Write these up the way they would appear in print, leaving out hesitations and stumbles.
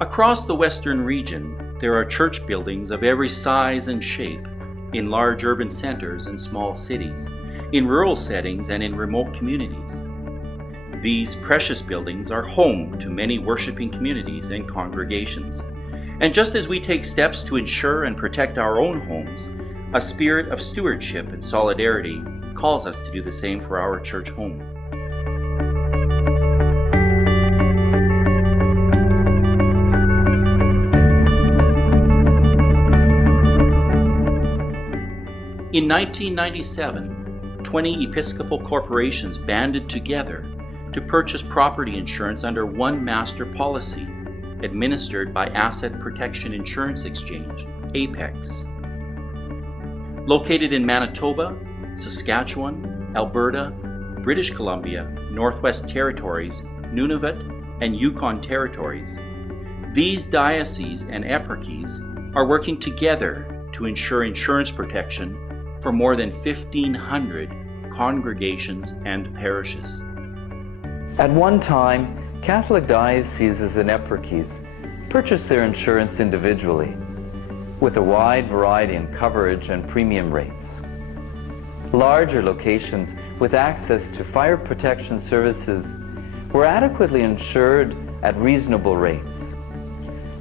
Across the Western region, there are church buildings of every size and shape, in large urban centers and small cities, in rural settings and in remote communities. These precious buildings are home to many worshiping communities and congregations. And just as we take steps to ensure and protect our own homes, a spirit of stewardship and solidarity calls us to do the same for our church home. In 1997, 20 Episcopal corporations banded together to purchase property insurance under one master policy, administered by Asset Protection Insurance Exchange, APEX. Located in Manitoba, Saskatchewan, Alberta, British Columbia, Northwest Territories, Nunavut, and Yukon Territories, these dioceses and eparchies are working together to ensure insurance protection for more than 1,500 congregations and parishes. At one time, Catholic dioceses and eparchies purchased their insurance individually, with a wide variety in coverage and premium rates. Larger locations with access to fire protection services were adequately insured at reasonable rates.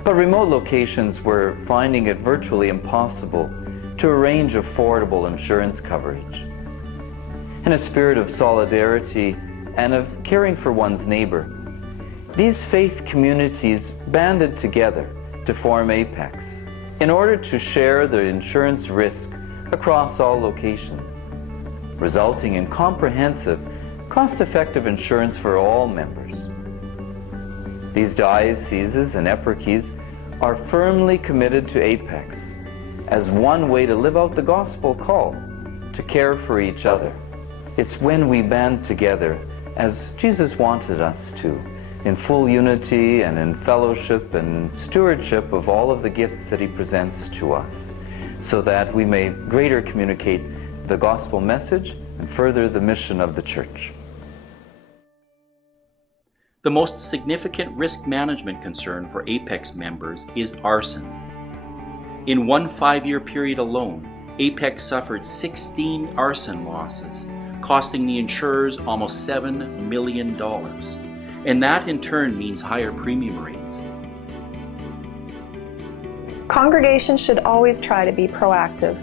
But remote locations were finding it virtually impossible to arrange affordable insurance coverage. In a spirit of solidarity and of caring for one's neighbor, these faith communities banded together to form APEX in order to share the insurance risk across all locations, resulting in comprehensive, cost-effective insurance for all members. These dioceses and eparchies are firmly committed to APEX as one way to live out the gospel call to care for each other. It's when we band together as Jesus wanted us to, in full unity and in fellowship and stewardship of all of the gifts that He presents to us, so that we may greater communicate the gospel message and further the mission of the Church. The most significant risk management concern for APEX members is arson. In one 5-year period alone, APEX suffered 16 arson losses, costing the insurers almost $7 million. And that in turn means higher premium rates. Congregations should always try to be proactive.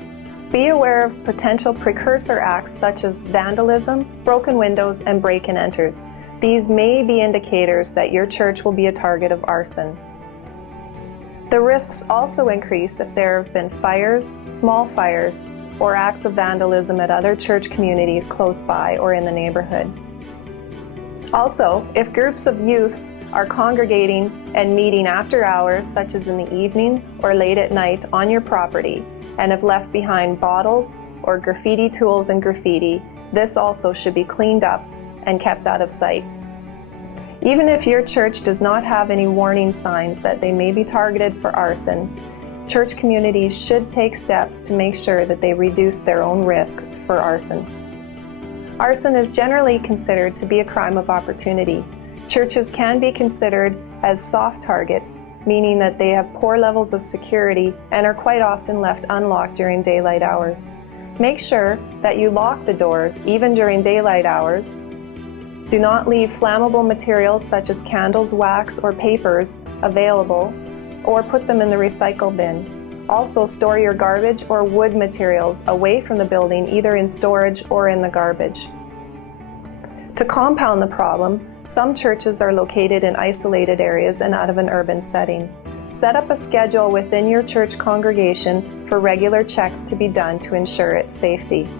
Be aware of potential precursor acts such as vandalism, broken windows, and break-in enters. These may be indicators that your church will be a target of arson. The risks also increase if there have been fires, small fires, or acts of vandalism at other church communities close by or in the neighborhood. Also, if groups of youths are congregating and meeting after hours, such as in the evening or late at night on your property, and have left behind bottles or graffiti tools and graffiti, this also should be cleaned up and kept out of sight. Even if your church does not have any warning signs that they may be targeted for arson, church communities should take steps to make sure that they reduce their own risk for arson. Arson is generally considered to be a crime of opportunity. Churches can be considered as soft targets, meaning that they have poor levels of security and are quite often left unlocked during daylight hours. Make sure that you lock the doors even during daylight hours. Do not leave flammable materials such as candles, wax, or papers available, or put them in the recycle bin. Also, store your garbage or wood materials away from the building, either in storage or in the garbage. To compound the problem, some churches are located in isolated areas and out of an urban setting. Set up a schedule within your church congregation for regular checks to be done to ensure its safety.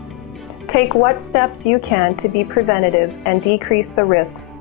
Take what steps you can to be preventative and decrease the risks